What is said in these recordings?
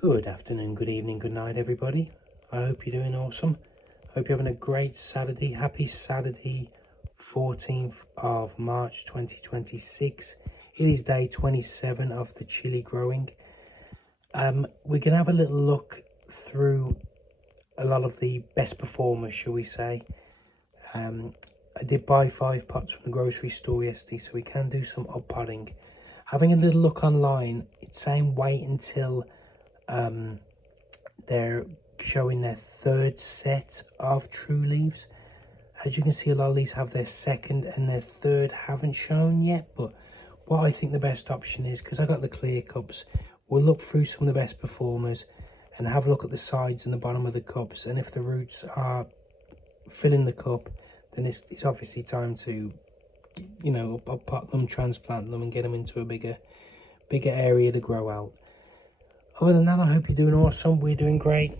Good afternoon, good evening, good night, everybody. I hope you're doing awesome. Hope you're having a great Saturday. Happy Saturday, 14th of March 2026. It is day 27 of the chili growing. We're going to have a little look through a lot of the best performers, shall we say. I did buy 5 pots from the grocery store yesterday, so we can do some up potting. Having a little look online, it's saying wait until they're showing their 3rd set of true leaves. As you can see, a lot of these have their 2nd and their 3rd haven't shown yet, but what I think the best option is, because I got the clear cups, we'll look through some of the best performers and have a look at the sides and the bottom of the cups, and if the roots are filling the cup, then it's obviously time to, you know, up pot them, transplant them and get them into a bigger area to grow out. Other than that, I hope you're doing awesome. We're doing great.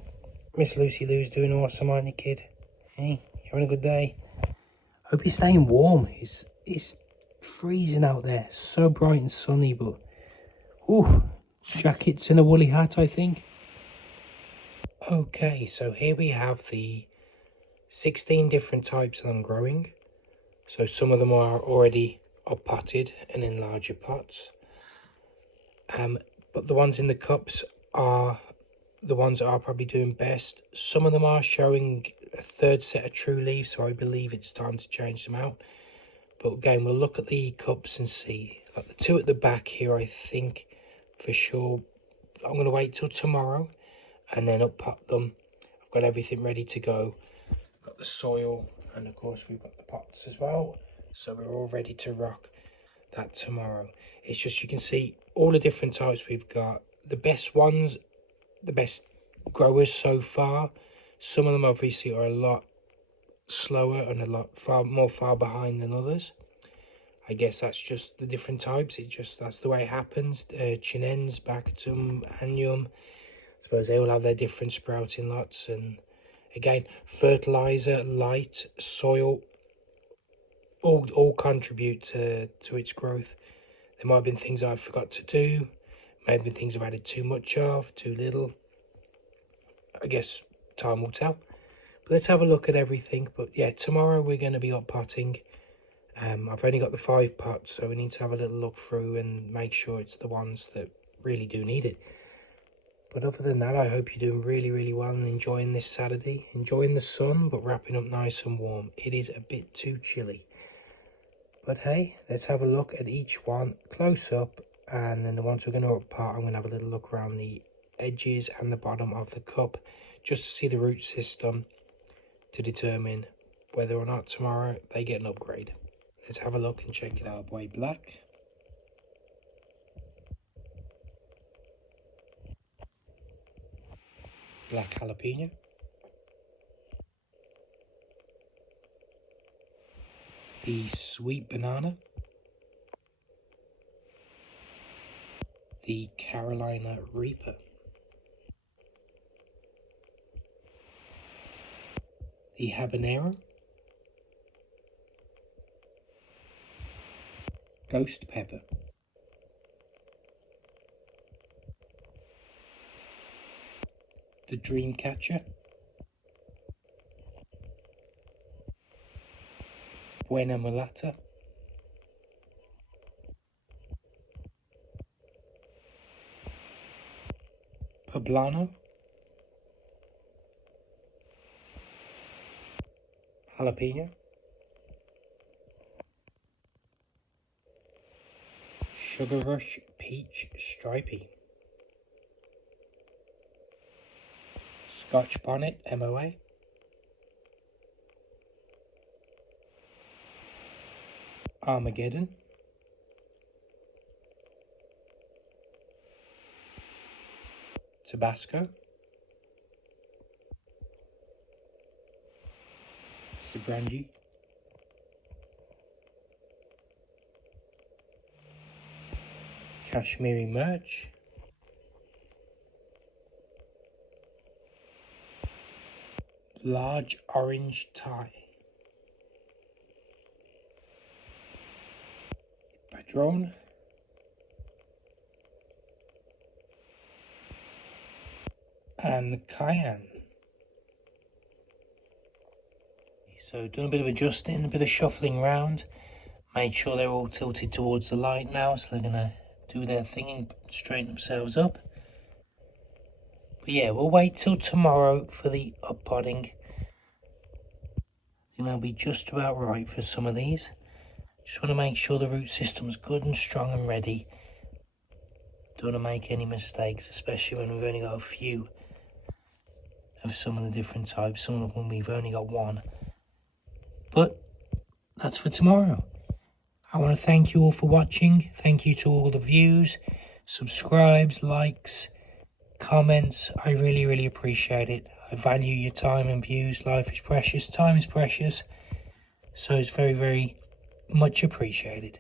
Miss Lucy Lou's doing awesome, aren't you, kid? Hey, you having a good day? Hope you're staying warm. It's freezing out there. So bright and sunny, but ooh, jackets and a woolly hat, I think. Okay, so here we have the 16 different types that I'm growing. So some of them are already up potted and in larger pots. But the ones in the cups are the ones that are probably doing best. Some of them are showing a 3rd set of true leaves, so I believe it's time to change them out. But again, we'll look at the cups and see. Like the 2 at the back here, I think for sure I'm going to wait till tomorrow and then up pot them. I've got everything ready to go. Got the soil, and of course we've got the pots as well, so we're all ready to rock that tomorrow. It's just, you can see all the different types we've got. The best ones, the best growers so far. Some of them obviously are a lot slower and a lot far behind than others. I guess that's just the different types. That's the way it happens. Chinens, Bactum, Annuum, I suppose they all have their different sprouting lots. And again, fertilizer, light, soil, all contribute to its growth. There might have been things I forgot to do, may have been things I've added too much of, too little. I guess time will tell. But let's have a look at everything. But yeah, tomorrow we're going to be up potting. I've only got the 5 pots, so we need to have a little look through and make sure it's the ones that really do need it. But other than that, I hope you're doing really, really well and enjoying this Saturday. Enjoying the sun, but wrapping up nice and warm. It is a bit too chilly. But hey, let's have a look at each one close up, and then the ones we're going to up pot, I'm going to have a little look around the edges and the bottom of the cup, just to see the root system, to determine whether or not tomorrow they get an upgrade. Let's have a look and check it out. Boy Black, Black Jalapeno, the Sweet Banana, the Carolina Reaper, the Habanero, Ghost Pepper, the Dreamcatcher, Buena Mulata, Poblano, Jalapeno, Sugar Rush Peach Stripey, Scotch Bonnet MOA, Armageddon, Tabasco, Sabrangi, Kashmiri Merch, Large Orange Tie, Padron, and the cayenne. So done a bit of adjusting, a bit of shuffling round. Made sure they're all tilted towards the light now, so they're going to do their thing and straighten themselves up. But yeah, we'll wait till tomorrow for the uppodding. I think they'll be just about right for some of these. Just want to make sure the root system's good and strong and ready. Don't want to make any mistakes, especially when we've only got a few of some of the different types. Some of them we've only got one. But that's for tomorrow. I want to thank you all for watching. Thank you to all the views, subscribes, likes, comments. I really, really appreciate it. I value your time and views. Life is precious. Time is precious. So it's very, very much appreciated.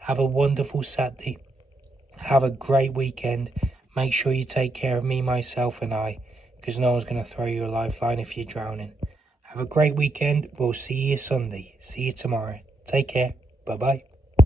Have a wonderful Saturday. Have a great weekend. Make sure you take care of me, myself and I, because no one's going to throw you a lifeline if you're drowning. Have a great weekend. We'll see you Sunday. See you tomorrow. Take care. Bye-bye.